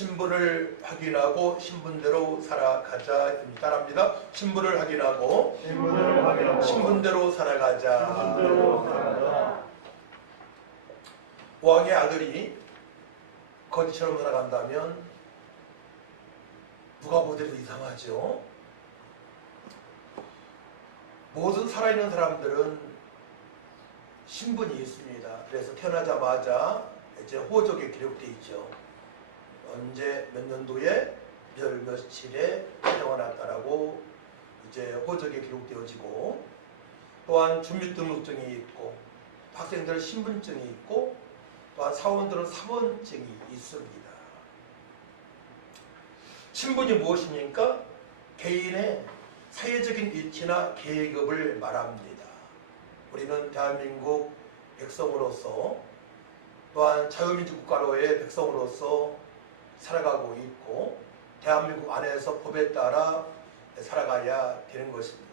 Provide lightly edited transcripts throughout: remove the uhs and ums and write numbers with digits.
신분을 확인하고 신분대로 살아가자. 따라합니다. 신분을 확인하고 신분대로 살아가자. 왕의 아들이 거지처럼 살아간다면 누가 보더라도 이상하죠. 모든 살아있는 사람들은 신분이 있습니다. 그래서 태어나자마자 이제 호적에 기록되어 있죠. 언제 몇 년도에 몇 며칠에 태어났다라고 이제 호적에 기록되어지고, 또한 주민등록증이 있고, 학생들은 신분증이 있고, 또한 사원들은 사원증이 있습니다. 신분이 무엇입니까? 개인의 사회적인 위치나 계급을 말합니다. 우리는 대한민국 백성으로서, 또한 자유민주 국가로의 백성으로서 살아가고 있고, 대한민국 안에서 법에 따라 살아가야 되는 것입니다.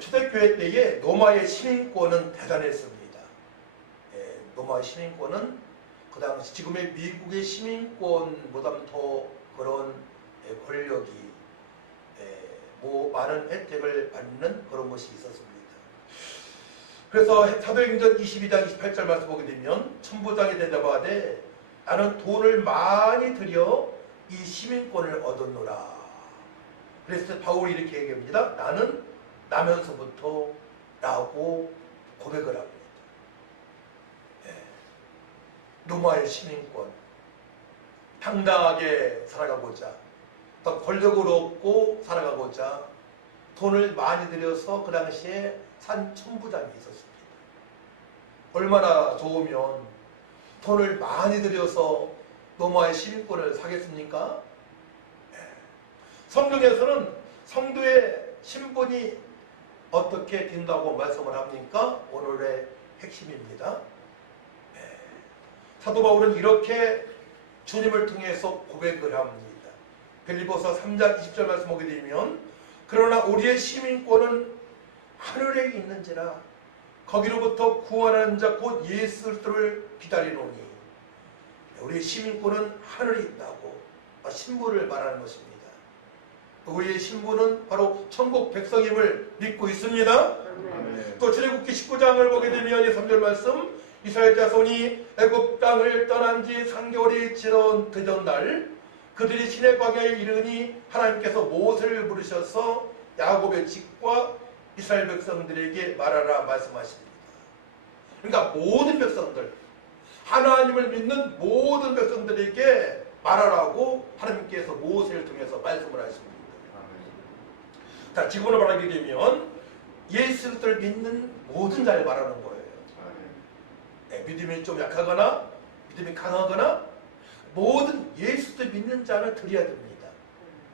초대교회 때에 로마의 시민권은 대단했습니다. 로마의 시민권은 그 당시 지금의 미국의 시민권보다 더 그런 권력이, 많은 혜택을 받는 그런 것이 있었습니다. 그래서 사도행전 22장 28절 말씀 보게 되면, 천부장이 대답하되 나는 돈을 많이 들여 이 시민권을 얻었노라. 그래서 바울이 이렇게 얘기합니다. 나는 나면서부터 라고 고백을 합니다. 로마의 시민권, 당당하게 살아가고자, 더 권력을 얻고 살아가고자 돈을 많이 들여서 그 당시에 산 천부장이 있었습니다. 얼마나 좋으면 돈을 많이 들여서 로마의 시민권을 사겠습니까? 성경에서는 성도의 신분이 어떻게 된다고 말씀을 합니까? 오늘의 핵심입니다. 사도 바울은 이렇게 주님을 통해서 고백을 합니다. 빌립보서 3장 20절 말씀 보게 되면, 그러나 우리의 시민권은 하늘에 있는지라 거기로부터 구원하는 자 곧 예수 그리스도를 기다리노니. 우리의 시민권은 하늘에 있다고 신분을 말하는 것입니다. 우리의 신분은 바로 천국 백성임을 믿고 있습니다. 또 출애굽기 19장을 보게 되면 3절 말씀, 이스라엘 자손이 애굽 땅을 떠난 지 3개월이 되던 날 그들이 시내 광야에 이르니 하나님께서 모세를 부르셔서 야곱의 집과 이스라엘 백성들에게 말하라 말씀하십니다. 그러니까 모든 백성들, 하나님을 믿는 모든 백성들에게 말하라고 하나님께서 모세를 통해서 말씀을 하십니다. 자, 지금으로 말하게 되면 예수 그리스도를 믿는 모든 자를 말하는 거예요. 믿음이 좀 약하거나 믿음이 강하거나 모든 예수 그리스도 믿는 자는 드려야 됩니다.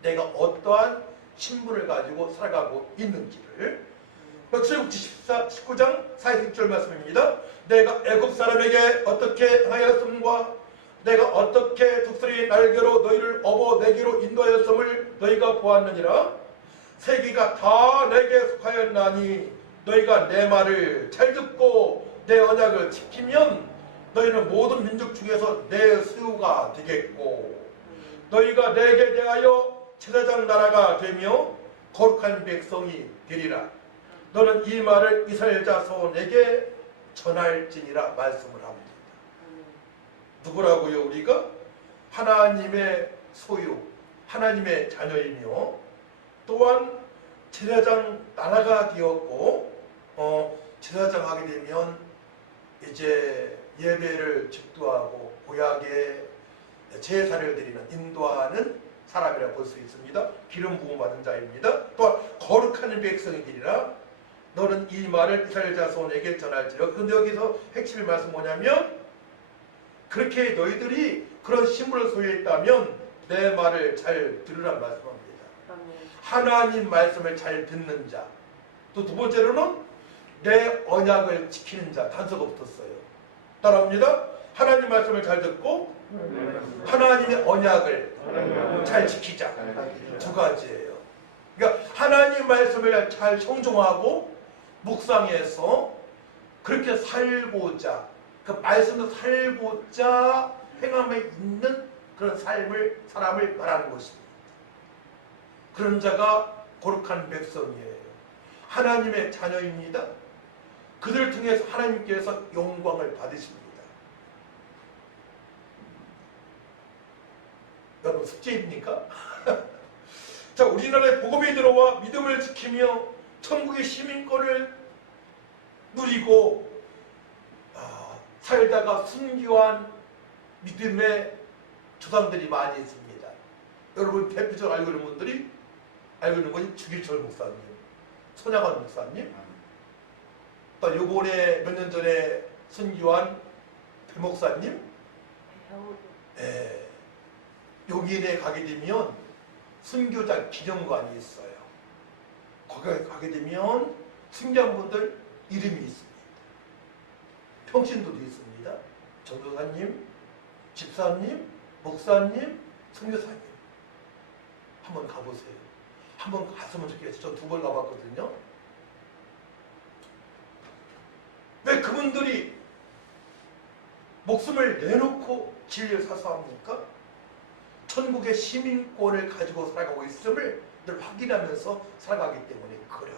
내가 어떠한 신분을 가지고 살아가고 있는지를. 출애굽기 19장 46절 말씀입니다. 내가 애굽 사람에게 어떻게 하였음과 내가 어떻게 독수리 날개로 너희를 업어내기로 인도하였음을 너희가 보았느니라. 세계가 다 내게 속하였나니 너희가 내 말을 잘 듣고 내 언약을 지키면 너희는 모든 민족 중에서 내 수요가 되겠고 너희가 내게 대하여 제사장 나라가 되며 거룩한 백성이 되리라. 너는 이 말을 이스라엘 자손에게 전할지니라 말씀을 합니다. 누구라고요? 우리가 하나님의 소유, 하나님의 자녀이며 또한 제사장 나라가 되었고 제사장 하게 되면 이제 예배를 집도하고 구약의 제사를 드리는 인도하는 사람이라 볼 수 있습니다. 기름 부음 받은 자입니다. 또한 거룩한 백성이 되리라. 너는 이 말을 이스라엘 자손에게 전할지라. 근데 여기서 핵심의 말씀 뭐냐면 그렇게 너희들이 그런 신분을 소유했다면 내 말을 잘 들으란 말씀합니다. 하나님 말씀을 잘 듣는 자. 또 두 번째로는 내 언약을 지키는 자. 단서가 붙었어요. 따라합니다. 하나님 말씀을 잘 듣고 하나님의 언약을 잘 지키자. 두 가지예요. 그러니까 하나님 말씀을 잘 청종하고 묵상해서 그렇게 살고자, 그 말씀을 살고자 행함에 있는 그런 사람을 말하는 것입니다. 그런 자가 거룩한 백성이에요. 하나님의 자녀입니다. 그들을 통해서 하나님께서 영광을 받으십니다. 여러분 숙제입니까? 자, 우리나라에 복음이 들어와 믿음을 지키며 천국의 시민권을 누리고 살다가 순교한 믿음의 조상들이 많이 있습니다. 여러분 대표적으로 알고 있는 분들이 알고 있는 분이 주기철 목사님, 손양환 목사님, 또 요번에 몇 년 전에 순교한 배 목사님, 용인에 가게 되면 순교자 기념관이 있어요. 거기에 가게 되면 순교한 분들 이름이 있습니다. 평신도도 있습니다. 전도사님, 집사님, 목사님, 선교사님. 한번 가보세요. 한번 갔으면 좋겠어요. 저 2번 가봤거든요. 왜 그분들이 목숨을 내놓고 진리를 사수합니까? 천국의 시민권을 가지고 살아가고 있음을 늘 확인하면서 살아가기 때문에 그래요.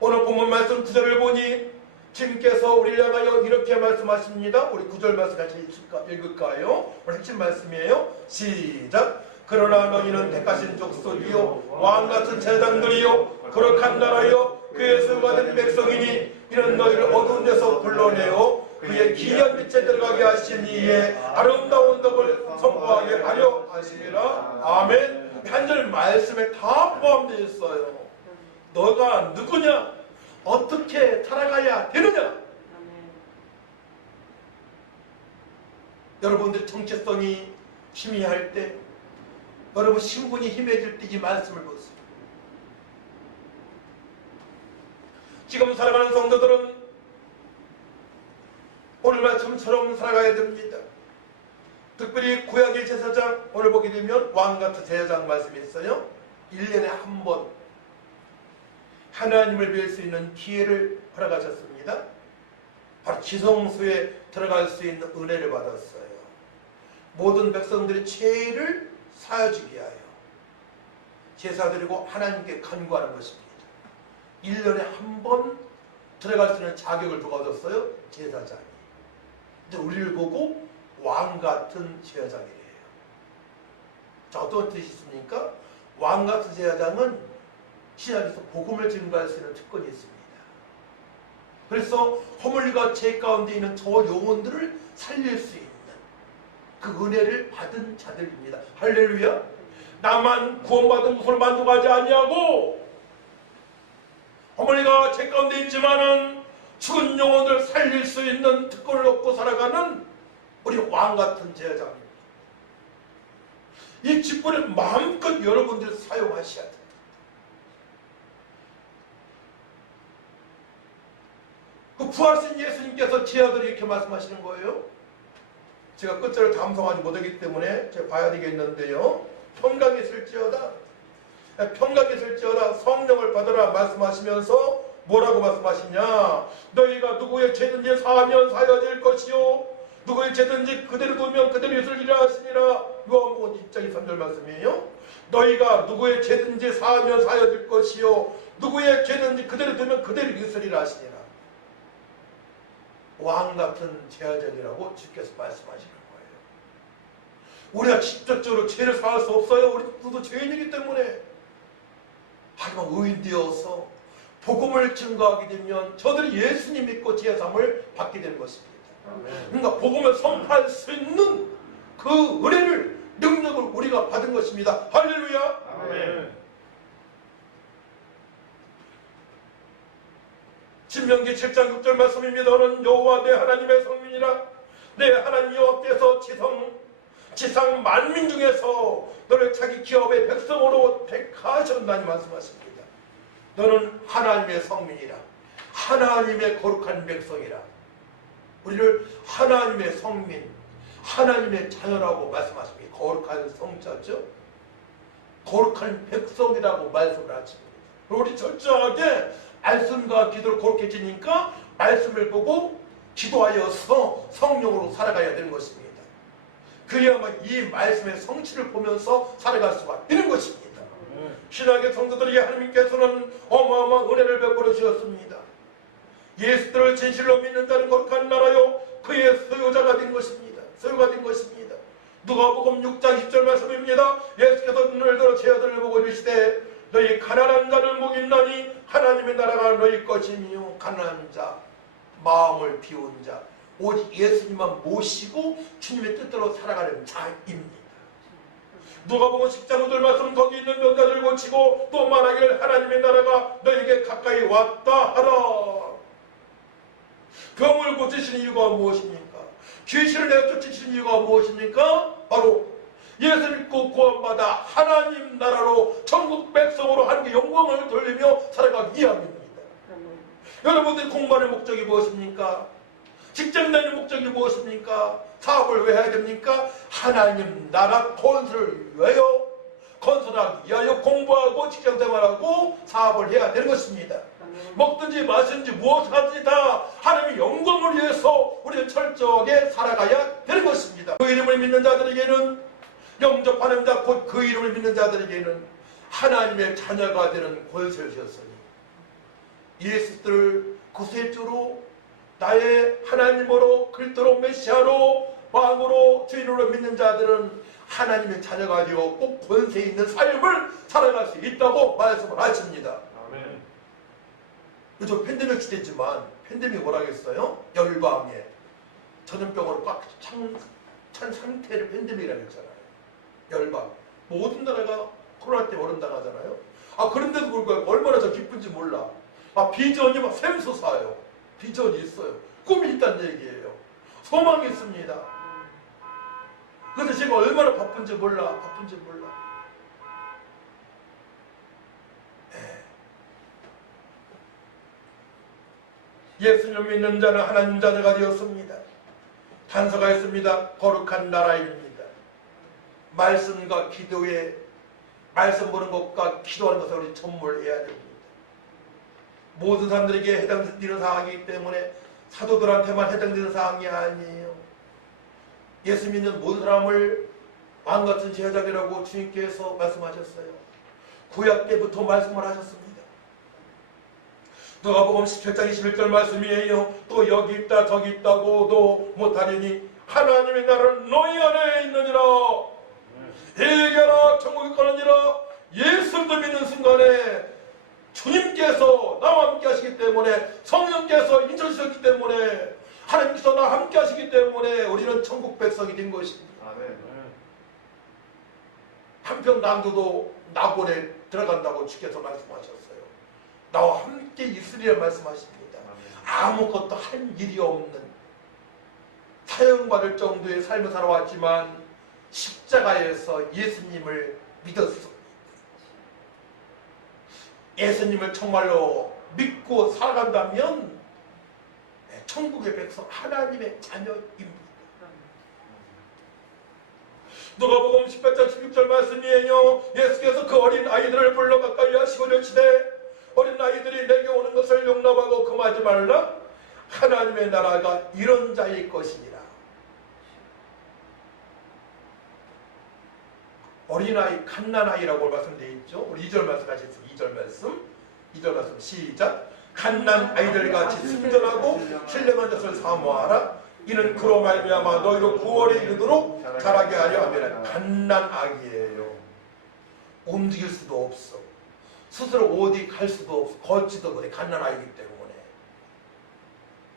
오늘 본문 말씀 9절을 보니 주님께서 우리를 향하여 이렇게 말씀하십니다. 우리 9절 말씀 같이 읽을까요? 오늘 핵심 말씀이에요. 시작! 그러나 너희는 택하신 족속이요 왕같은 제사장들이요 거룩한 나라요 그의 소유받은 백성이니 이는 너희를 어두운 데서 불러내어 그의 기이한 빛에 들어가게 하신 이의 아름다운 덕을 선포하게 하려 하심이라. 아멘. 한절 말씀에 다 포함되어 있어요. 너가 누구냐? 어떻게 살아가야 되느냐? 여러분들 정체성이 희미할 때, 여러분 신분이 희미해질 때 이 말씀을 보세요. 지금 살아가는 성도들은 오늘 말씀처럼 살아가야 됩니다. 특별히 구약의 제사장, 오늘 보게 되면 왕같은 제사장 말씀이 있어요. 1년에 한 번 하나님을 뵐 수 있는 기회를 허락하셨습니다. 바로 지성소에 들어갈 수 있는 은혜를 받았어요. 모든 백성들의 죄를 사하주기 위하여 제사드리고 하나님께 간구하는 것입니다. 1년에 한 번 들어갈 수 있는 자격을 누가 얻었어요? 제사장이. 근데 우리를 보고 왕 같은 제사장이래요. 자, 어떤 뜻이 있습니까? 왕 같은 제사장은 신약에서 복음을 증거할 수 있는 특권이 있습니다. 그래서 허물과 죄 가운데 있는 저 영혼들을 살릴 수 있는 그 은혜를 받은 자들입니다. 할렐루야. 나만 구원받은 것을 만족하지 아니하고 어머니가 죄 가운데 있지만은 죽은 영혼을 살릴 수 있는 특권을 얻고 살아가는 우리 왕같은 제자입니다. 이 직분을 마음껏 여러분들이 사용하셔야 됩니다. 그 부활신 예수님께서 제자들이 이렇게 말씀하시는 거예요. 제가 끝절을 담성하지 못하기 때문에 제가 봐야 되겠는데요. 평강이 있을지어다, 평강이 있을지어다, 성령을 받으라 말씀하시면서 뭐라고 말씀하시냐? 너희가 누구의 죄든지 사하면 사여질 것이요 누구의 죄든지 그대로 두면 그대로 있으리라 하시니라. 요한복음 6장 3절 말씀이에요. 너희가 누구의 죄든지 사하면 사여질 것이요 누구의 죄든지 그대로 두면 그대로 있으리라 하시니라. 왕같은 제자들이라고 주께서 말씀하시는 거예요. 우리가 직접적으로 죄를 사할 수 없어요. 우리도 죄인이기 때문에. 하지만 의인 되어서 복음을 증거하게 되면 저들이 예수님 믿고 제사함을 받게 되는 것입니다. 그러니까 복음을 선포할 수 있는 그 은혜를, 능력을 우리가 받은 것입니다. 할렐루야. 아멘. 신명기 7장 6절 말씀입니다. 너는 여호와 내 하나님의 성민이라. 내 하나님 여호와께서 지상 만민 중에서 너를 자기 기업의 백성으로 택하셨나니 말씀하십니다. 너는 하나님의 성민이라. 하나님의 거룩한 백성이라. 우리를 하나님의 성민, 하나님의 자녀라고 말씀하십니다. 거룩한 성자죠. 거룩한 백성이라고 말씀을 하십니다. 우리 철저하게 말씀과 기도를 거룩해 지니까 말씀을 보고 기도하여서 성령으로 살아가야 되는 것입니다. 그래야만 이 말씀의 성취를 보면서 살아갈 수가 있는 것입니다. 신약의 성도들에게 하나님께서는 어마어마한 은혜를 베풀어 주셨습니다. 예수들을 진실로 믿는 자는 거룩한 나라요 그의 소유자가 된 것입니다. 소유가 된 것입니다. 누가복음 6장 10절 말씀입니다. 예수께서 눈을 들어 제자들을 보고 이르시되 너희 가난한 자를 먹이나니 하나님의 나라가 너희 것이며. 가난한 자, 마음을 비운 자, 오직 예수님만 모시고 주님의 뜻대로 살아가는 자입니다. 누가복음 10장 5절 말씀 거기 있는 병자들 고치고 또 말하길 하나님의 나라가 너에게 가까이 왔다 하라. 병을 고치시는 이유가 무엇입니까? 귀신을 내쫓으시는 이유가 무엇입니까? 바로 예수 믿고 구원받아 하나님 나라로 천국 백성으로 하나님께 영광을 돌리며 살아가기 위함입니다. 여러분들이 공부하는 목적이 무엇입니까? 직장 다니는 목적이 무엇입니까? 사업을 왜 해야 됩니까? 하나님 나라 건설을 위하여, 건설하기 위하여 공부하고 직장생활하고 사업을 해야 되는 것입니다. 먹든지 마시든지 무엇을 하든지 다 하나님의 영광을 위해서 우리는 철저하게 살아가야 되는 것입니다. 그 이름을 믿는 자들에게는, 영접하는 자 곧 그 이름을 믿는 자들에게는 하나님의 자녀가 되는 권세를 주셨으니 예수를 구세주로 나의 하나님으로 그리스도로 메시아로 왕으로 주인으로 믿는 자들은 하나님의 자녀가 되어 꼭 권세 있는 삶을 살아갈 수 있다고 말씀을 하십니다. 아멘. 요즘 팬데믹 시대지만 팬데믹 뭐라겠어요? 열방에 전염병으로 꽉 찬 상태를 팬데믹이라고 했잖아요. 열방. 모든 나라가 코로나 때문에 어른당하잖아요. 그런데도 불구하고 얼마나 저 기쁜지 몰라. 비전이 막 샘솟아요. 비전이 있어요. 꿈이 있다는 얘기예요. 소망이 있습니다. 그래서 제가 얼마나 바쁜지 몰라. 예수님 믿는 자는 하나님 자녀가 되었습니다. 단서가 있습니다. 거룩한 나라입니다. 말씀과 기도에 말씀 보는 것과 기도하는 것을 우리 전물해야 됩니다. 모든 사람들에게 해당되는 사항이기 때문에 사도들한테만 해당되는 사항이 아니에요. 예수 믿는 모든 사람을 왕같은 제자들이라고 주님께서 말씀하셨어요. 구약 때부터 말씀을 하셨습니다. 누가복음 17장 21절 말씀이에요. 또 여기 있다 저기 있다고도 못하리니 하나님의 나라는 너희 안에 있느니라. 회개하라 천국에 가느니라. 예수를 믿는 순간에 주님께서 나와 함께 하시기 때문에, 성령께서 인쳐주셨기 때문에, 하나님께서 나와 함께 하시기 때문에 우리는 천국 백성이 된 것입니다. 한편 남도도 낙원에 들어간다고 주께서 말씀하셨어요. 나와 함께 있으리라 말씀하십니다. 아무것도 할 일이 없는, 사형받을 정도의 삶을 살아왔지만 십자가에서 예수님을 믿었어. 예수님을 정말로 믿고 살아간다면 천국의 백성, 하나님의 자녀입니다. 누가복음 18장 16절 말씀이에요. 예수께서 그 어린 아이들을 불러 가까이 하시고 이르시되 어린 아이들이 내게 오는 것을 용납하고 금하지 말라. 하나님의 나라가 이런 자일 것이니라. 어린아이, 갓난아이라고 말씀되어 있죠. 우리 2절 말씀 같이 했습니다. 2절 말씀 시작. 갓난아이들 같이 순전하고 신령한 것을 사모하라. 이는 그로 말미암아 너희로 구원에 이르도록 자라게 하려 하면 갓난아기예요. 움직일 수도 없어. 스스로 어디 갈 수도 없어. 걷지도 못해. 갓난아기이기 때문에.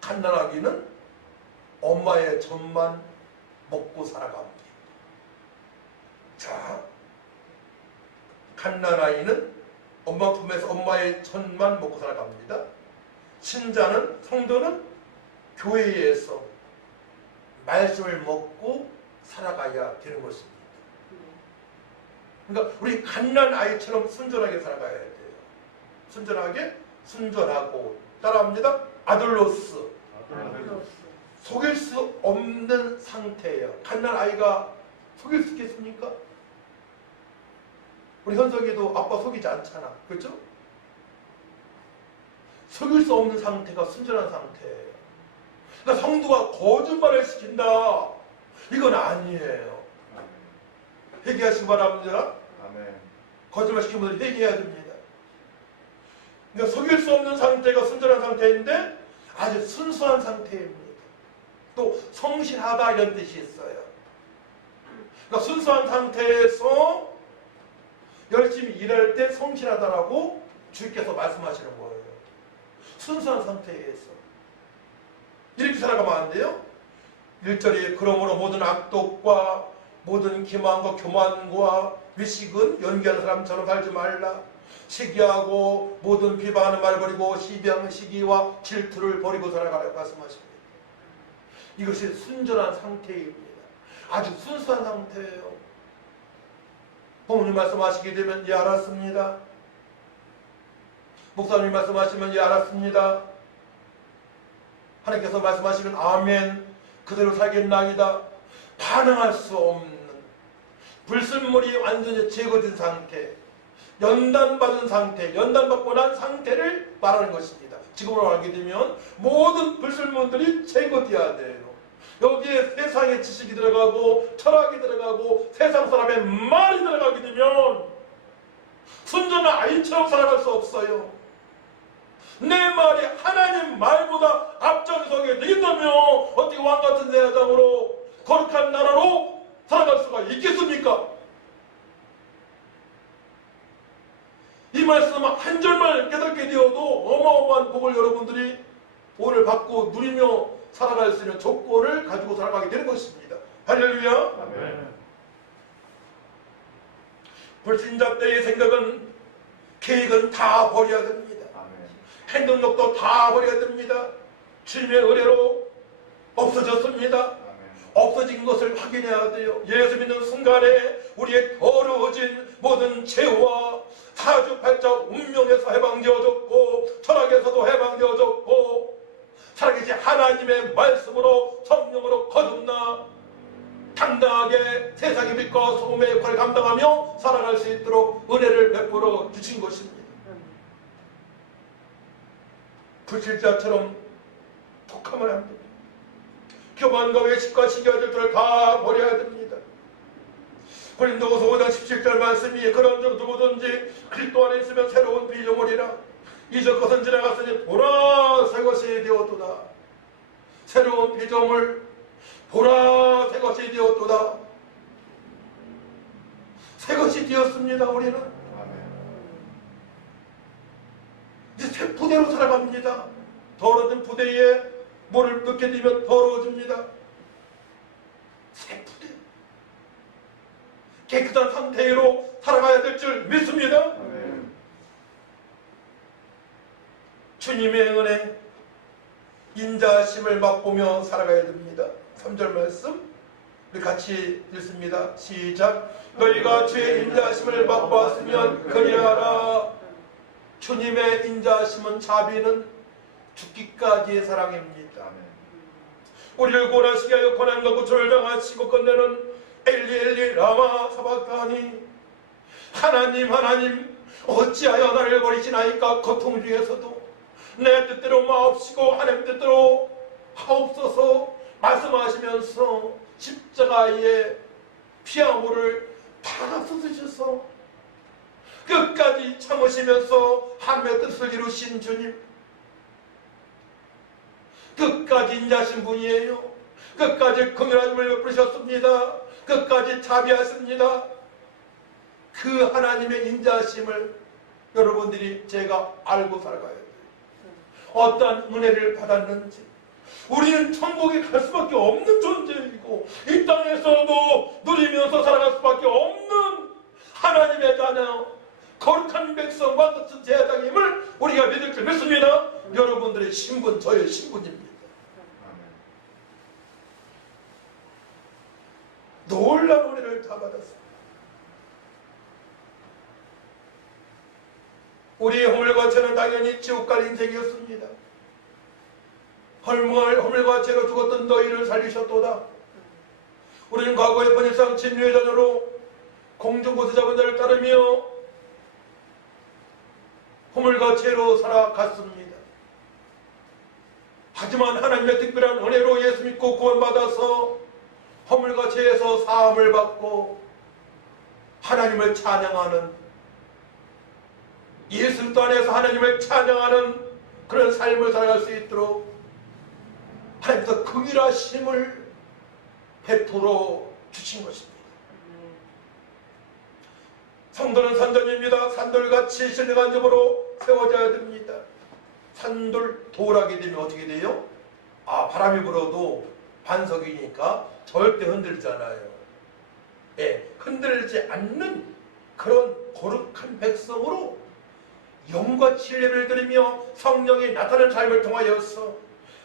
갓난아기는 엄마의 젖만 먹고 살아갑니다. 자, 갓난아이는 엄마 품에서 엄마의 젖만 먹고 살아갑니다. 신자는, 성도는 교회에서 말씀을 먹고 살아가야 되는 것입니다. 그러니까 우리 갓난아이처럼 순전하게 살아가야 돼요. 순전하게, 순전하고, 따라합니다. 아들로스. 속일 수 없는 상태예요. 갓난아이가 속일 수 있겠습니까? 우리 현석이도 아빠 속이지 않잖아. 그렇죠? 속일 수 없는 상태가 순전한 상태예요. 그러니까 성도가 거짓말을 시킨다. 이건 아니에요. 회개하시기 바랍니다. 거짓말 시킨 분들 회개해야 됩니다. 그러니까 속일 수 없는 상태가 순전한 상태인데 아주 순수한 상태입니다. 또 성실하다 이런 뜻이 있어요. 그러니까 순수한 상태에서 열심히 일할 때 성실하다라고 주께서 말씀하시는 거예요. 순수한 상태에서 이렇게 살아가면 안 돼요. 1절에 그러므로 모든 악독과 모든 기만과 교만과 위식은 연기하는 사람처럼 살지 말라. 시기하고 모든 비방하는 말 버리고 시비하는 시기와 질투를 버리고 살아가라고 말씀하십니다. 이것이 순전한 상태입니다. 아주 순수한 상태예요. 부모님 말씀하시게 되면 예 알았습니다. 목사님 말씀하시면 예 알았습니다. 하나님께서 말씀하시면 아멘, 그대로 살겠나이다. 반응할 수 없는, 불순물이 완전히 제거된 상태, 연단받은 상태, 연단받고 난 상태를 말하는 것입니다. 지금으로 알게 되면 모든 불순물들이 제거되어야 돼요. 여기에 세상의 지식이 들어가고 철학이 들어가고 세상 사람의 말이 들어가게 되면 순전한 아이처럼 살아갈 수 없어요. 내 말이 하나님 말보다 앞장서게 되겠다면 어떻게 왕같은 제사장으로 거룩한 나라로 살아갈 수가 있겠습니까? 이 말씀 한 절만 깨닫게 되어도 어마어마한 복을 여러분들이 오늘 받고 누리며 살아갈 수 있는 조건을 가지고 살아가게 되는 것입니다. 할렐루야. 아멘. 불신자 때의 생각은, 계획은 다 버려야 됩니다. 아멘. 행동력도 다 버려야 됩니다. 주님의 은혜로 없어졌습니다. 아멘. 없어진 것을 확인해야 돼요. 예수 믿는 순간에 우리의 더러워진 모든 죄와 사주팔자 운명에서 해방되어졌고 철학에서도 해방되어졌고 살아계신 하나님의 말씀으로 성령으로 거듭나 당당하게 세상의 빛과 소금의 역할을 감당하며 살아갈 수 있도록 은혜를 베풀어 주신 것입니다. 불신자처럼 독하면 안 됩니다. 교만과 외식과 시기와들을 다 버려야 됩니다. 고린도후서 5장 17절 말씀이 그런 점 누구든지 그리스도 안에 있으면 새로운 피조물이라 이전 것은 지나갔으니 보라 새 것이 되었도다. 새로운 피조물 보라 새 것이 되었도다. 새 것이 되었습니다. 우리는 이제 새 부대로 살아갑니다. 더러워진 부대에 물을 넣게 되면 더러워집니다. 새 부대 깨끗한 상태로 살아가야 될 줄 믿습니다. 주님의 은혜 인자심을 맛보며 살아가야 됩니다. 3절 말씀 우리 같이 읽습니다. 시작. 너희가 주의 인자심을 맛보았으면 그리하라. 주님의 인자심은 자비는 죽기까지의 사랑입니다. 우리를 구원하시게 하여 고난과 고초를 당하시고 끝내는 엘리 엘리 라마 사박다니 하나님 하나님 어찌하여 나를 버리시나이까. 고통 중에서도 내 뜻대로 마옵시고 하나님 뜻대로 하옵소서 말씀하시면서 십자가의 피아물을 다 쏟으셔서 끝까지 참으시면서 하나님의 뜻을 이루신 주님, 끝까지 인자하신 분이에요. 끝까지 긍휼하심을 베푸셨습니다. 끝까지 자비하십니다. 그 하나님의 인자하심을 여러분들이 제가 알고 살아가야 돼요. 어떠한 은혜를 받았는지. 우리는 천국에 갈 수밖에 없는 존재이고 이 땅에서도 누리면서 살아갈 수밖에 없는 하나님의 자녀, 거룩한 백성과 같은 제자장임을 우리가 믿을 줄 믿습니다. 여러분들의 신분, 저의 신분입니다. 놀라운 은혜를 다 받았습니다. 우리의 허물과 죄는 당연히 지옥 갈 인생이었습니다. 허물과 죄로 죽었던 너희를 살리셨도다. 우리는 과거의 번일상 진유의 자녀로 공중보세자분 자를 따르며 허물과 죄로 살아갔습니다. 하지만 하나님의 특별한 은혜로 예수 믿고 구원받아서 허물과 죄에서 사함을 받고 하나님을 찬양하는, 예수 안에서 하나님을 찬양하는 그런 삶을 살아갈 수 있도록 하나님께서 긍휼하심을 베풀어 주신 것입니다. 성도는 산전입니다. 산돌같이 신령한 점으로 세워져야 됩니다. 산돌 도락이 되면 어떻게 돼요? 바람이 불어도 반석이니까 절대 흔들잖아요. 흔들리지 않는 그런 거룩한 백성으로 영과 진리를 드리며 성령이 나타나는 삶을 통하여서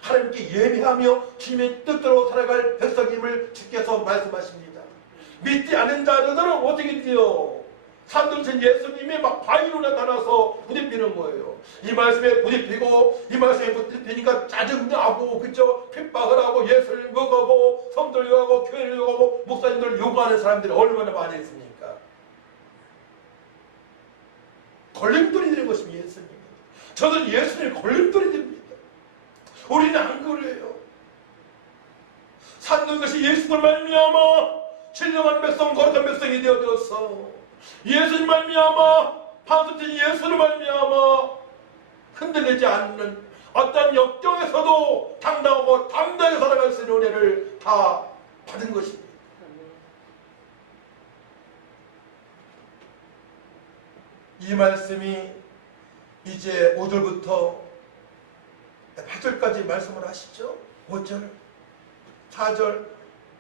하나님께 예배하며 주님의 뜻대로 살아갈 백성임을 주께서 말씀하십니다. 믿지 않는 자들은 어떻게 돼요? 산들신 예수님이 막 바위로 나타나서 부딪히는 거예요. 이 말씀에 부딪히고 이 말씀에 부딪히니까 짜증나고 그죠? 핍박을 하고 예수를 욕하고 성도를 욕하고 교회를 욕하고 목사님들 욕하는 사람들이 얼마나 많이 있습니까? 걸림돌이 되는 것입니다. 예수님. 저는 예수님이 걸림돌이 됩니다. 우리는 안 그래요. 산는 것이 예수를 말미암아 신령한 백성 거룩한 백성이 되어져서 예수님 말미암아 반석진 예수를 말미암아 흔들리지 않는 어떤 역경에서도 당당하고 담대하게 살아갈 수 있는 은혜를 다 받은 것입니다. 이 말씀이 이제 5절부터 8절까지 말씀을 하시죠. 5절 4절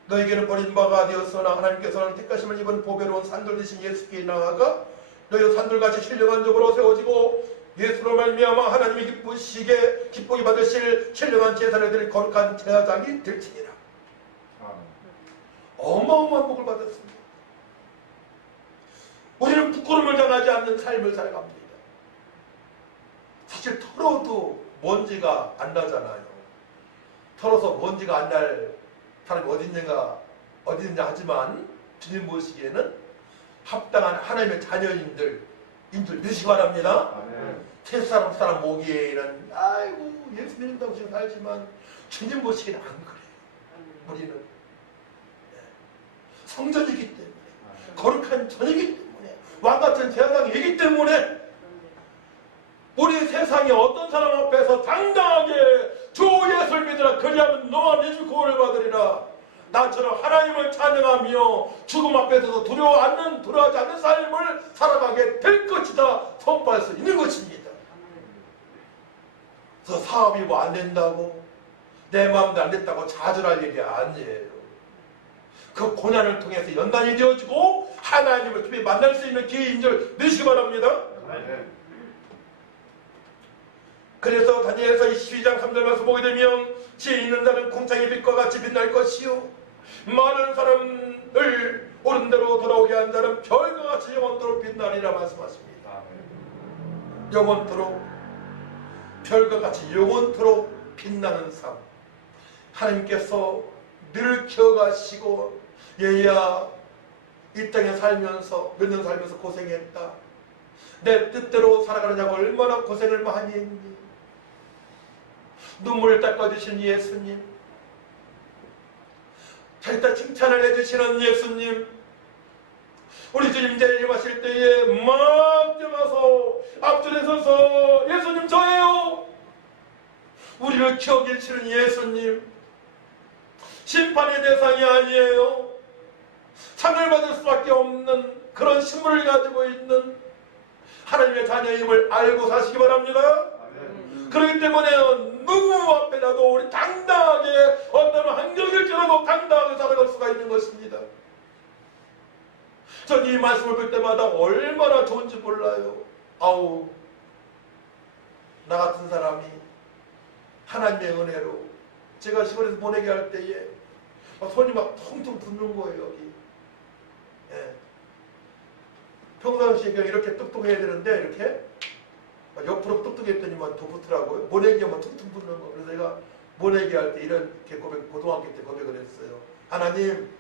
너에게는 버림바가 되었으나 하나님께서는 택하심을 입은 보배로운 산돌 되신 예수께 나아가 너희 산돌같이 신령한 점으로 세워지고 예수로 말미암아 하나님이 기쁘시게 기쁘게 받으실 신령한 제사를 드릴 거룩한 제사장이 될지니라. 어마어마한 복을 받았습니다. 우리는 부끄러움을 당하지 않는 삶을 살아갑니다. 사실 털어도 먼지가 안 나잖아요. 털어서 먼지가 안 날 사람이 어디 있는가 하지만 주님 보시기에는 합당한 하나님의 자녀인들 인줄 믿으시기 바랍니다. 세상 사람 보기에는 아이고 예수 믿는다고 지금 살지만 주님 보시기는 안 그래요. 우리는 성전이기 때문에 거룩한 전이기 때문에 왕같은 세상이기 때문에 우리 세상에 어떤 사람 앞에서 당당하게 주 예수를 믿으라 그리하면 너와 네 주 구원을 받으리라 나처럼 하나님을 찬양하며 죽음 앞에서도 두려워하지 않는 삶을 살아가게 될 것이다 선포할 수 있는 것입니다. 그래서 사업이 뭐 안 된다고 내 마음도 안 됐다고 좌절할 일이 아니에요. 그 고난을 통해서 연단이 되어지고 하나님을 깊이 만날 수 있는 기회인 줄 믿으시기 바랍니다. 그래서 다니엘서 22장 3절 말씀 보게 되면 지혜 있는 자는 궁창의 빛과 같이 빛날 것이요 많은 사람을 옳은 대로 돌아오게 한 자는 별과 같이 영원토록 빛나리라 말씀하십니다. 영원토록 별과 같이 영원토록 빛나는 삶 하나님께서 늘 키워가시고 얘야 이 땅에 살면서 몇 년 살면서 고생했다 내 뜻대로 살아가느냐고 얼마나 고생을 많이 했니 눈물을 닦아주신 예수님 절대 칭찬을 해주시는 예수님 우리 주님 재림하실 때에 막 뛰어가서 앞줄에 서서 예수님 저예요 우리를 키워주시는 예수님 심판의 대상이 아니에요 상을 받을 수밖에 없는 그런 신분을 가지고 있는 하나님의 자녀임을 알고 사시기 바랍니다. 그렇기 때문에 누구 앞에라도 우리 당당하게 어떤 환경일지라도 당당하게 살아갈 수가 있는 것입니다. 전 이 말씀을 볼 때마다 얼마나 좋은지 몰라요. 아우 나 같은 사람이 하나님의 은혜로 제가 시골에서 보내게 할 때에 손이 막 퉁퉁 붓는 거예요. 여기 평상시에 그냥 이렇게 뚝뚝해야 되는데 이렇게 옆으로 뚝뚝했더니만 더 붙더라고요. 모내기 하면 퉁퉁 붙는 거. 그래서 제가 모내기 할 때 이렇게 고등학교 때 고백을 했어요. 하나님,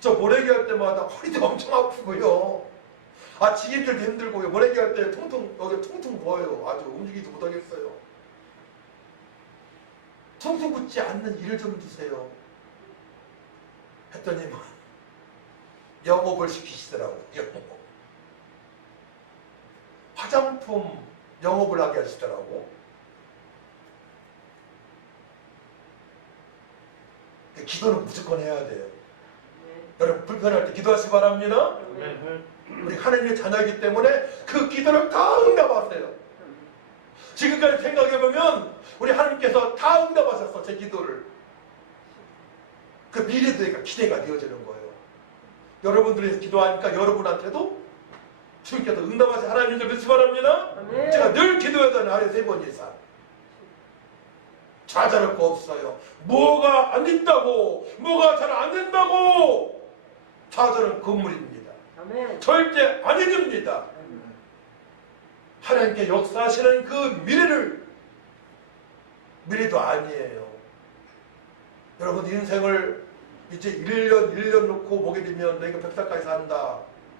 저 모내기 할 때마다 허리도 엄청 아프고요. 지기들도 힘들고요. 모내기 할 때 여기 퉁퉁 부어요. 아주 움직이지 못하겠어요. 퉁퉁 붙지 않는 일 좀 주세요. 했더니 영업을 시키시더라고요. 영업. 화장품 영업을 하게 하시더라고. 기도는 무조건 해야 돼요. 여러분 불편할 때 기도하시기 바랍니다. 우리 하나님의 자녀이기 때문에 그 기도를 다 응답하세요. 지금까지 생각해보면 우리 하나님께서 다 응답하셨어. 제 기도를. 그 미래도 기대가 되어지는 거예요. 여러분들이 기도하니까 여러분한테도 주님께서 응답하신 하나님을 믿으시기 바랍니다. 아멘. 제가 늘 기도하던 하루에 3번 이상 좌절할 거 없어요. 뭐가 안 된다고 뭐가 잘 안 된다고 좌절은 건물입니다. 아멘. 절대 안 해줍니다. 하나님께 역사하시는 그 미래도 아니에요. 여러분 인생을 이제 1년 놓고 보게 되면 내가 100살까지 산다.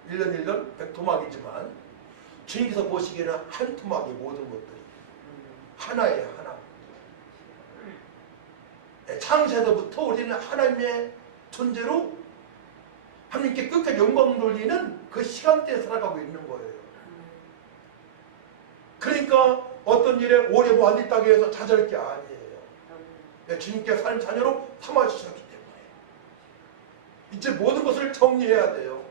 1년 백토막이지만 주님께서 보시기에는 한 토막이 모든 것들이 하나예요. 하나. 창세도부터 우리는 하나님의 존재로 하나님께 끝까지 영광 돌리는 그 시간대에 살아가고 있는 거예요. 그러니까 어떤 일에 오래 뭐 안 됐다고 해서 좌절할 게 아니에요. 주님께 사는 자녀로 삼아주셨기 때문에 이제 모든 것을 정리해야 돼요.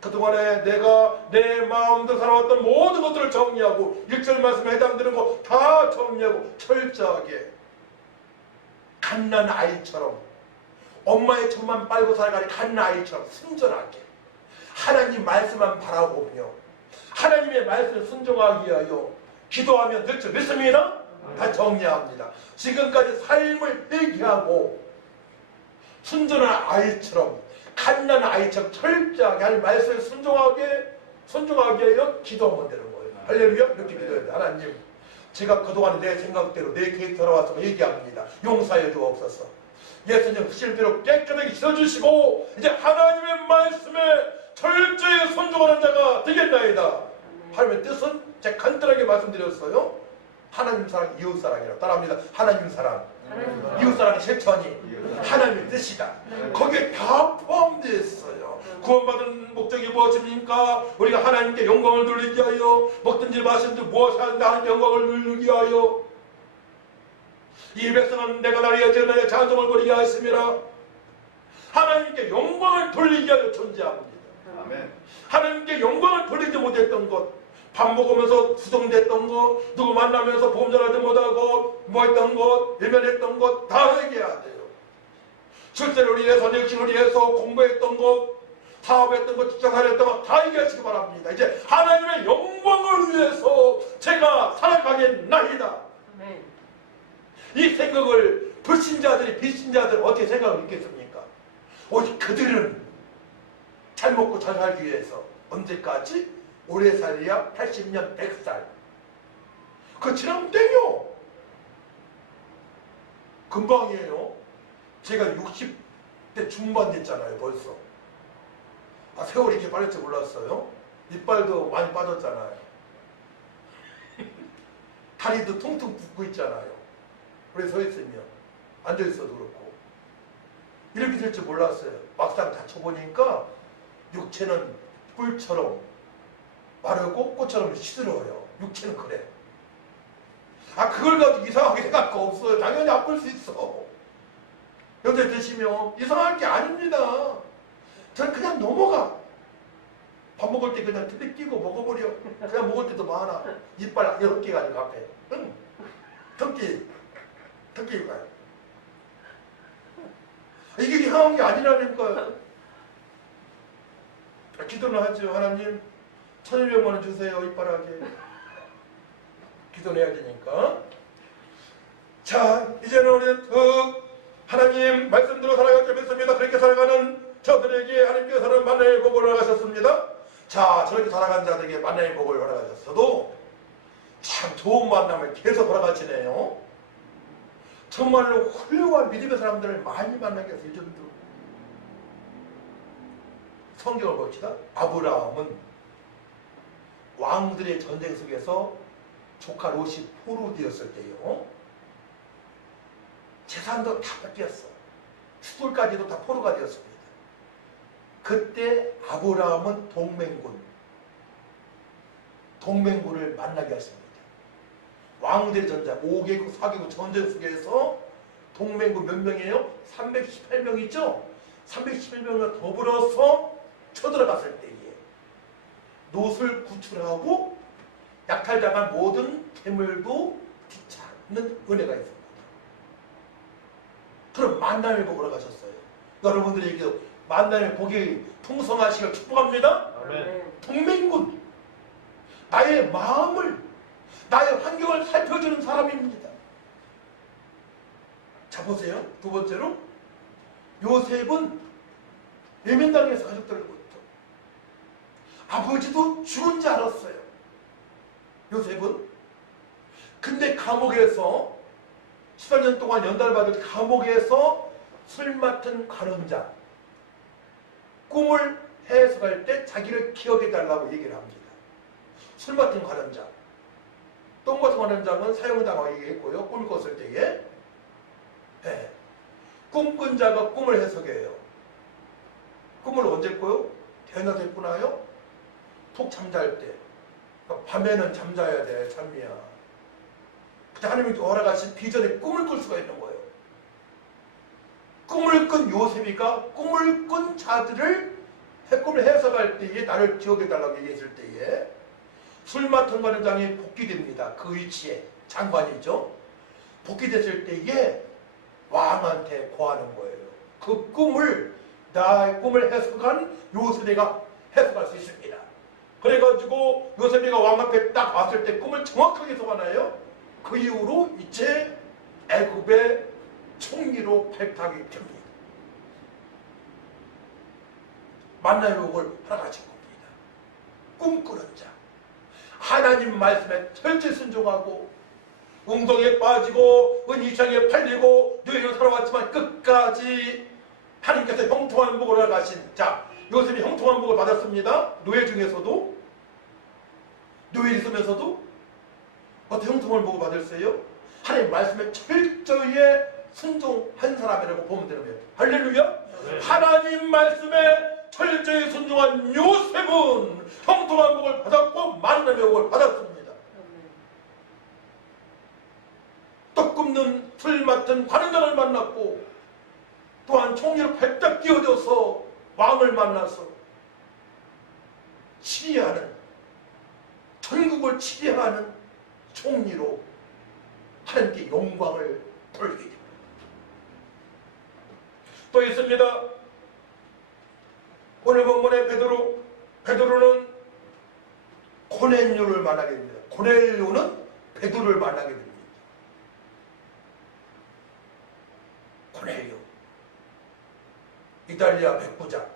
그동안에 내가 내 마음대로 살아왔던 모든 것들을 정리하고 1절 말씀에 해당되는 거 다 정리하고 철저하게 갓난 아이처럼 엄마의 젖만 빨고 살아가는 갓난 아이처럼 순전하게 하나님 말씀만 바라보며 하나님의 말씀을 순종하기 위하여 기도하면 될 줄 믿습니다. 다 정리합니다. 지금까지 삶을 회개하고 순전한 아이처럼 갓난 아이처럼 철저하게 하나님 말씀을 순종하게 하여 기도하면 되는 거예요. 할렐루야. 이렇게 기도해야 돼. 하나님 제가 그동안 내 생각대로 내 계획대로 와서 얘기합니다. 용서해 주옵소서. 예수님 실대로 깨끗하게 씻어주시고 이제 하나님의 말씀에 철저히 순종하는 자가 되겠나이다. 하나님의 뜻은 제가 간단하게 말씀드렸어요. 하나님 사랑, 이웃 사랑이라고 따라합니다. 하나님 사랑, 이웃 사랑의 실천이 하나님의 뜻이다. 거기에 다 포함되어 있어요. 구원받은 목적이 무엇입니까? 우리가 하나님께 영광을 돌리기 위하여 먹든지 마시든지 무엇을 하는데 하나님께 영광을 돌리기 위하여 이 백성은 내가 나를 여지어 나의 자성을 버리게 하였음이라. 하나님께 영광을 돌리기 위하여 존재합니다. 아멘. 하나님께 영광을 돌리지 못했던 것, 밥 먹으면서 수동됐던 것, 누구 만나면서 복음 전하지 못하고 뭐 했던 것, 외면했던 것 다 얘기해야 돼요. 출세를 위해서, 역신을 위해서 공부했던 것, 사업했던 것, 직장생활했던 것 다 얘기하시기 바랍니다. 이제 하나님의 영광을 위해서 제가 살아가겠나이다. 이 생각을 불신자들이, 비신자들은 어떻게 생각을 있겠습니까? 오직 그들은 잘 먹고 잘 살기 위해서 언제까지? 오래 살이야 80년 100살. 그 지나면 땡요. 금방이에요. 제가 60대 중반 됐잖아요 벌써. 아, 세월이 이렇게 빠를 줄 몰랐어요. 이빨도 많이 빠졌잖아요. 다리도 퉁퉁 붓고 있잖아요. 그래 서 있으면 앉아있어도 그렇고 이렇게 될 줄 몰랐어요. 막상 다쳐보니까 육체는 뿔처럼 마르고 꽃처럼 시들어요. 육체는 그래. 아, 그걸 가지고 이상하게 생각할 거 없어요. 당연히 아플 수 있어. 연세 드시면 이상할 게 아닙니다. 저는 그냥 넘어가. 밥 먹을 때 그냥 틀에 끼고 먹어버려. 그냥 먹을 때도 많아. 이빨 6개 가지고 앞에. 응. 토끼 가요. 이게 이상한 게 아니라니까요. 기도는 하죠. 하나님 1,200만 원 주세요. 이빨하게. 기도는 해야 되니까. 자, 이제는 우리는 하나님 말씀대로 살아가기 믿습니다. 그렇게 살아가는 저들에게 하나님께서는 만나의 복을 허락하셨습니다. 자, 저렇게 살아간 자들에게 만나의 복을 허락하셨어도 참 좋은 만남을 계속 허락하시네요. 정말로 훌륭한 믿음의 사람들을 많이 만나게 해서 요즘도 성경을 봅시다. 아브라함은 왕들의 전쟁 속에서 조카 롯이 포로되었을 때요. 재산도 다 뺏겼어. 수돌까지도 다 포로가 되었습니다. 그때 아브라함은 동맹군을 만나게 했습니다. 왕들의 전쟁, 5개국, 4개국 전쟁 속에서 동맹군 몇 명이에요? 318명이죠? 318명과 더불어서 쳐들어갔을 때에 롯을 구출하고 약탈당한 모든 재물도 뒤찾는 은혜가 있습니다. 그럼 만남의 복을 허락하셨어요. 여러분들에게 만남의 복이 풍성하시길 축복합니다. 아멘. 동맹군, 나의 마음을, 나의 환경을 살펴주는 사람입니다. 자, 보세요. 두 번째로 요셉은 외면당해서 가족들로부터 아버지도 죽은 줄 알았어요. 요셉은. 근데 감옥에서 18년 동안 연달받은 감옥에서 술 맡은 관원장 꿈을 해석할 때 자기를 기억해달라고 얘기를 합니다. 술 맡은 관원장, 똥 같은 관원장은 사형을 당하게 했고요. 꿈을 꿨을 때에 꿈꾼 자가 꿈을 해석해요. 꿈을 언제 꿔요? 대낮에 꾸나요? 푹 잠잘 때. 그러니까 밤에는 잠자야 돼. 잠이야. 그때 하나님이 허락하신 비전에 꿈을 꿀 수가 있는 거예요. 꿈을 꾼 요셉이가 꿈을 꾼 자들을 꿈을 해석할 때에 나를 기억해달라고 얘기했을 때에 술 맡은 관원장이 복귀됩니다. 그 위치에 장관이죠. 복귀됐을 때에 왕한테 고하는 거예요. 그 꿈을, 나의 꿈을 해석한 요셉이가 해석할 수 있습니다. 그래가지고 요셉이가 왕 앞에 딱 왔을 때 꿈을 정확하게 해석하나요? 그 이후로 이제 애굽의 총리로 발탁이 됩니다. 만나의 복을 허락하신 겁니다. 꿈꾸는 자, 하나님 말씀에 철저히 순종하고 웅덩이에 빠지고 은이창에 팔리고 뇌로 살아왔지만 끝까지 하나님께서 형통한 복을 허락하신 자, 요셉이 형통한 복을 받았습니다. 노예 중에서도, 노예 있으면서도 어떻게 형통한 복을 받았어요? 하나님 말씀에 철저히 순종한 사람이라고 보면 되는 거예요. 할렐루야. 네. 하나님 말씀에 철저히 순종한 요셉은 형통한 복을 받았고 만남의 복을 받았습니다. 떡 굽는 풀 맡은 관원장을 만났고, 또한 총리로 발딱 뛰어져서 왕을 만나서 치리하는, 전국을 치리하는 총리로 하나님께 영광을 돌리게 됩니다. 또 있습니다. 오늘 본문의 베드로는 고넬료를 만나게 됩니다. 고넬료는 베드로를 만나게 됩니다. 고넬료, 이탈리아 백부장.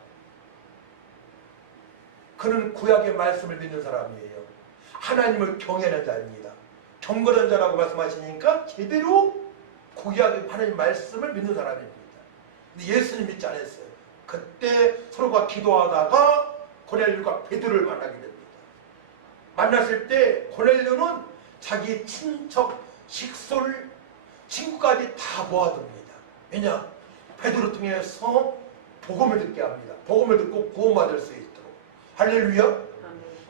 그는 구약의 말씀을 믿는 사람이에요. 하나님을 경외하는 자입니다. 경건한 자라고 말씀하시니까 제대로 구약의 하나님 말씀을 믿는 사람입니다. 근데 예수님 믿지 않았어요. 그때 서로가 기도하다가 고넬료가 베드로를 만나게 됩니다. 만났을 때 고넬료는 자기 친척, 식솔, 친구까지 다 모아둡니다. 왜냐? 베드로 통해서 복음을 듣게 합니다. 복음을 듣고 구원받을 수 있도록. 할렐루야.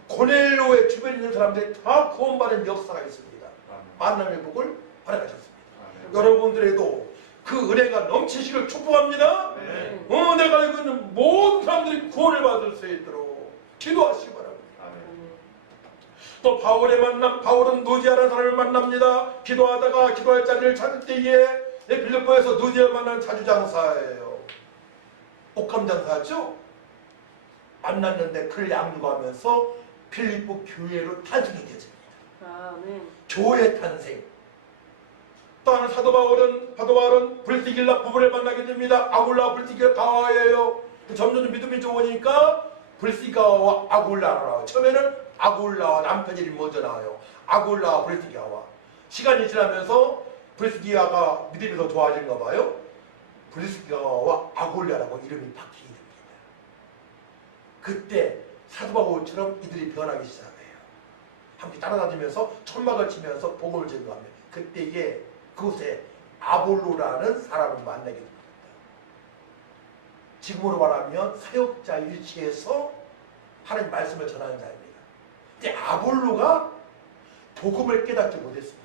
고넬료의 주변에 있는 사람들이 다 구원받는 역사가 있습니다. 만남의 복을 받아가셨습니다. 여러분들에도 그 은혜가 넘치시길 축복합니다. 네. 내가 알고 있는 모든 사람들이 구원을 받을 수 있도록 기도하시기 바랍니다. 또 바울의 만남, 바울은 누디아라는 사람을 만납니다. 기도하다가 기도할 자리를 찾을 때에 빌립보에서 누디아를 만나는 자주장사예요. 옥감장사죠? 만났는데 그를 양육하면서 빌립보 교회로 탄생이 되었습니다. 아멘. 교회 탄생. 또 하나 사도 바울은 브리스길라 부부를 만나게 됩니다. 아굴라 브리스길라 가와예요. 점점 믿음이 좋으니까 브리스가와 아굴라가 나와요. 처음에는 아굴라와 남편 이름이 먼저 나와요. 아굴라와 브리스기아와. 시간이 지나면서 브리스기아가 믿음이 더 좋아진가 봐요. 브리스기아와 아굴라라고 이름이 바뀌게 됩니다. 그때 사도 바울처럼 이들이 변하기 시작해요. 함께 따라다니면서 천막을 치면서 복음을 전도합니다. 그때에 그곳에 아볼로라는 사람을 만나게 됩니다. 지금으로 말하면 사역자 일치에서 하나님 말씀을 전하는 자입니다. 근데 아볼로가 복음을 깨닫지 못했습니다.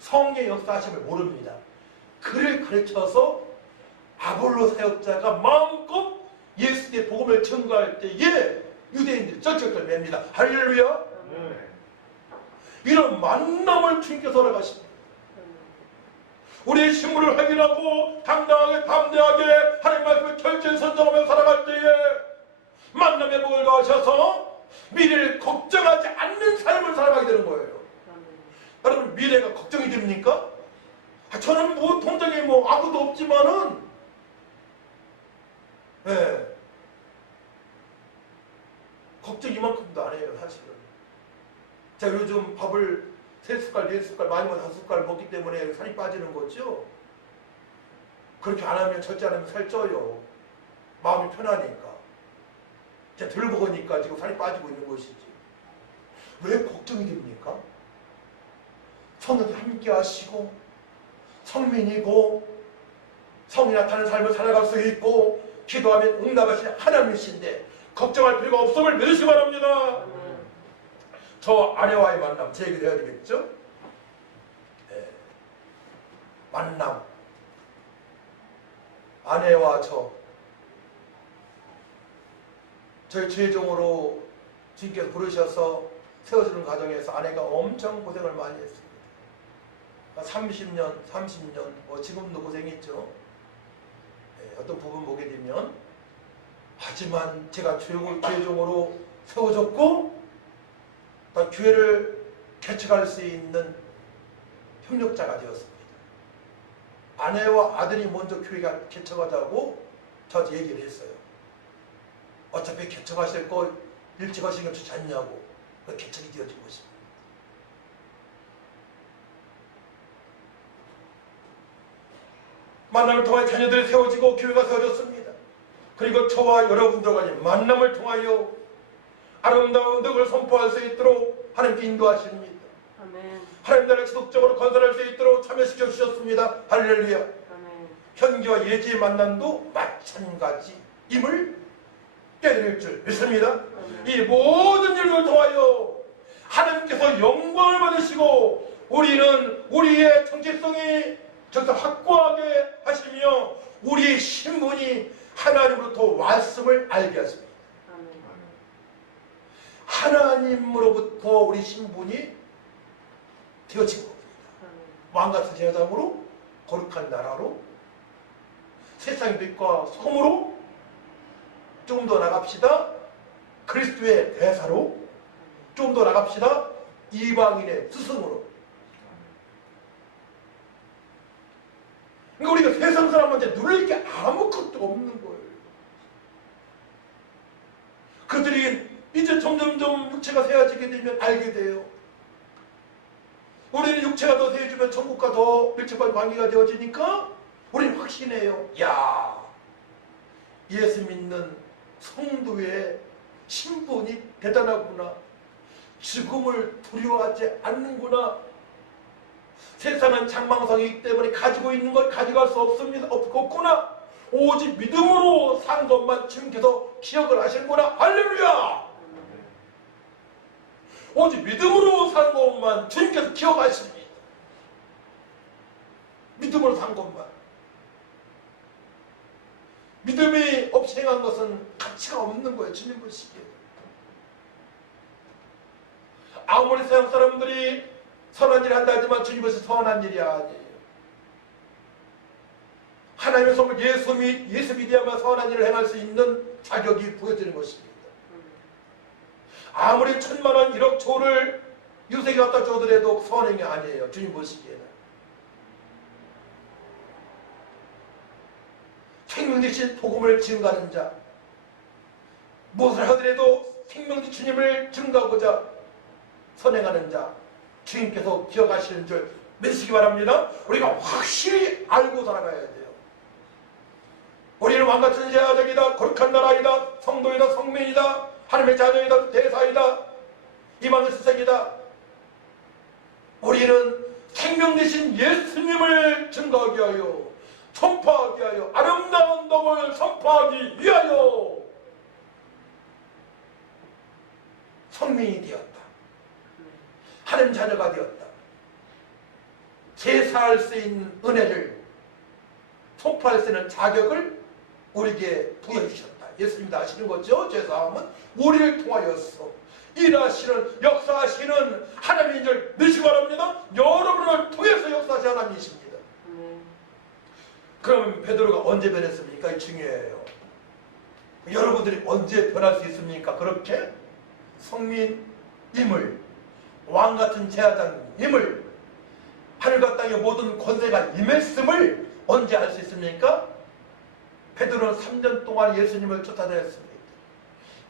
성령의 역사하심을 모릅니다. 그를 가르쳐서 아볼로 사역자가 마음껏 예수의 복음을 전가할 때에 유대인들이 쩔쩔쩔 맵니다. 할렐루야. 이런 만남을 주님께서 허락하십니다. 우리의 신물을 확인하고 당당하게 담대하게 하나님 말씀을 철저히 선정하며 살아갈 때에 만남의 복을 더하셔서 미래를 걱정하지 않는 삶을 살아가게 되는 거예요. 여러분, 미래가 걱정이 됩니까? 저는 통장에 아무도 없지만은 걱정 이만큼도 안 해요, 사실은. 제가 요즘 밥을 3숟갈, 4숟갈, 많이면 5숟갈 먹기 때문에 살이 빠지는 거죠. 그렇게 안 하면, 절제 안 하면 살 쪄요. 마음이 편하니까. 제가 덜 먹으니까 지금 살이 빠지고 있는 것이지. 왜 걱정이 됩니까? 성령이 함께 하시고 성민이고 성이 나타나는 삶을 살아갈 수 있고 기도하면 응답하시는 하나님이신데 걱정할 필요가 없음을 믿으시기 바랍니다. 저 아내와의 만남, 제 얘기를 해야 되겠죠? 만남. 아내와 저희 최종으로 주님께서 부르셔서 세워주는 과정에서 아내가 엄청 고생을 많이 했습니다. 30년, 지금도 고생했죠. 어떤 부분 보게 되면. 하지만 제가 최종으로 세워졌고 교회를 개척할 수 있는 협력자가 되었습니다. 아내와 아들이 먼저 교회가 개척하자고 저한테 얘기를 했어요. 어차피 개척하실 거 일찍 하시는 게 좋지 않냐고. 개척이 되어진 것입니다. 만남을 통해 자녀들이 세워지고 교회가 세워졌습니다. 그리고 저와 여러분들과의 만남을 통하여 아름다운 덕을 선포할 수 있도록 하나님께 인도하십니다. 아멘. 하나님 나라를 지속적으로 건설할 수 있도록 참여시켜 주셨습니다. 할렐루야. 아멘. 현기와 예지의 만남도 마찬가지임을 깨달을 줄 믿습니다. 이 모든 일을 통하여 하나님께서 영광을 받으시고 우리는 우리의 정체성이 저기서 확고하게 하시며 우리의 신분이 하나님으로부터 왔음을 알게 하십니다. 하나님으로부터 우리 신분이 되어진 겁니다. 왕같은 제사장으로, 거룩한 나라로, 세상의 빛과 소금으로, 좀 더 나갑시다. 그리스도의 대사로, 좀 더 나갑시다. 이방인의 스승으로. 그러니까 우리가 세상 사람한테 누릴 게 아무것도 없는 거예요. 그들이 이제 점점점 육체가 세워지게 되면 알게 돼요. 우리는 육체가 더 세워지면 천국과 더 밀접한 관계가 되어지니까 우리는 확신해요. 야, 예수 믿는 성도의 신분이 대단하구나. 죽음을 두려워하지 않는구나. 세상은 장망성이기 때문에 가지고 있는 걸 가져갈 수 없구나. 오직 믿음으로 산 것만 주님께서 기억을 하시는구나. 할렐루야. 오직 믿음으로 산 것만 주님께서 기억하십니다. 믿음으로 산 것만. 믿음이 없이 행한 것은 가치가 없는 거예요. 주님 보시기에. 아무리 세상 사람들이 선한 일을 한다 하지만 주님 보시 선한 일이 아니에요. 하나님의 선물 예수 믿어야만 선한 일을 행할 수 있는 자격이 부여지는 것입니다. 아무리 1000만원 1억 초를 유색이 갖다 줘더라도 선행이 아니에요. 주님 보시기에는. 생명 대신 복음을 증가하는 자, 무엇을 하더라도 생명 대신 주님을 증가하고자 선행하는 자, 주님께서 기억하시는 줄 믿으시기 바랍니다. 우리가 확실히 알고 살아가야 돼요. 우리는 왕같은 제자적이다, 거룩한 나라이다, 성도이다, 성민이다, 하나님의 자녀이다, 대사이다, 이방의 스승이다. 우리는 생명 대신 예수님을 증거하기 위하여, 선포하기 위하여, 아름다운 덕을 선포하기 위하여 성민이 되었다. 하나님 자녀가 되었다. 제사할 수 있는 은혜를 선포할 수 있는 자격을 우리에게 부여해 주셨다. 예수님도 아시는 거죠? 제사함은 우리를 통하여서 일하시는, 역사하시는 하나님인 줄 믿으시기 바랍니다. 여러분을 통해서 역사하신 하나님이십니다. 그럼 베드로가 언제 변했습니까? 이 중요해요. 여러분들이 언제 변할 수 있습니까? 그렇게 성민임을, 왕같은 제사장임을, 하늘과 땅의 모든 권세가 임했음을 언제 알 수 있습니까? 베드로는 3년 동안 예수님을 쫓아다녔습니다.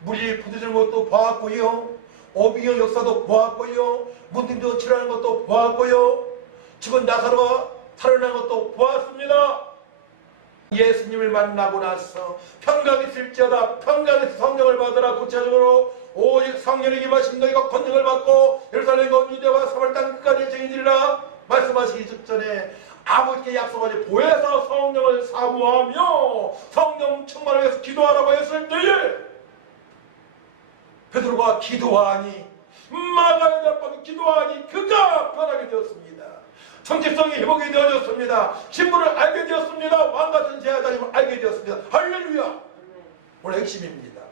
물이 부딪히는 것도 보았고요, 오병이어 역사도 보았고요, 문둥이도 치료하는 것도 보았고요, 죽은 나사로가 살아난 것도 보았습니다. 예수님을 만나고 나서 평강이 있을지어다, 평강에서 성령을 받으라. 구체적으로 오직 성령이 임하신 너희가 권능을 받고 예루살렘과 유대와 사마리아 땅 끝까지 증인이라 말씀하시기 직전에 아버지께 약속하지 보혜사 성령을 사모하며 성령 충만을 위해서 기도하라고 했을 때에 베드로가 기도하니, 마가의 대답하고 기도하니 그가 변하게 되었습니다. 정체성이 회복이 되어졌습니다. 신분을 알게 되었습니다. 왕같은 제자장임을 알게 되었습니다. 할렐루야. 오늘 핵심입니다.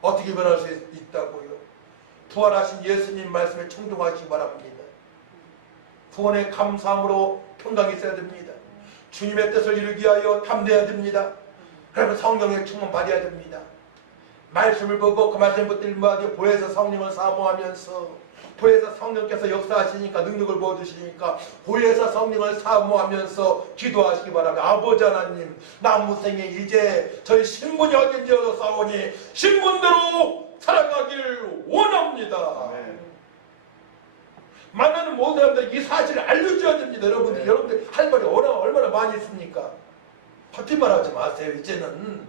어떻게 변할 수 있다고요? 부활하신 예수님 말씀에 청종하시기 바랍니다. 구원의 감사함으로 평강이 있어야 됩니다. 주님의 뜻을 이루기 위하여 담대해야 됩니다. 그러면 성령의 충만 받아야 됩니다. 말씀을 보고 그 말씀을 붙들며 보혜사 성령을 사모하면서, 보혜사 성령께서 역사하시니까, 능력을 부어주시니까 보혜사 성령을 사모하면서 기도하시기 바랍니다. 아버지 하나님, 남무생에 이제 저희 신분이 확인되어서 싸우니 신분대로 살아가길 원합니다. 아멘. 만나는 모든 사람들 이 사실을 알려줘야 됩니다. 여러분들, 여러분들 할 말이 얼마나 많이 있습니까? 헛짓말 하지 마세요. 이제는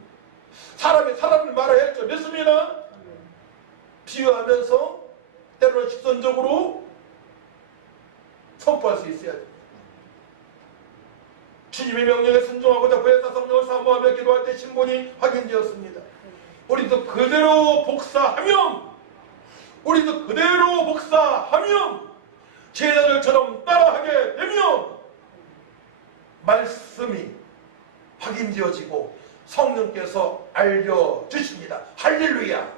사람이 사람을 말아야 할 줄 믿습니다. 비유하면서 때로는 직선적으로 선포할 수 있어야 됩니다. 주님의 명령에 순종하고자 부에서 성령을 사모하며 기도할 때 신분이 확인되었습니다. 우리도 그대로 복사하면 제자들처럼 따라하게 되면 말씀이 확인되어지고 성령께서 알려주십니다. 할렐루야.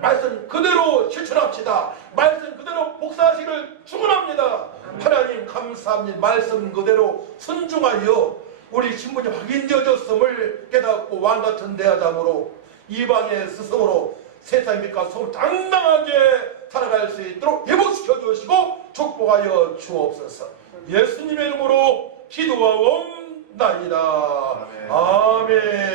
말씀 그대로 실천합시다. 말씀 그대로 복사하시기를 축원합니다. 하나님 감사합니다. 말씀 그대로 순종하여 우리 신분이 확인되어졌음을 깨닫고 왕같은 대아담으로 이방의 스승으로 세상 빛과 소금 당당하게 살아갈 수 있도록 회복시켜 주시고 축복하여 주옵소서. 예수님의 이름으로 기도하옵나이다. 아멘.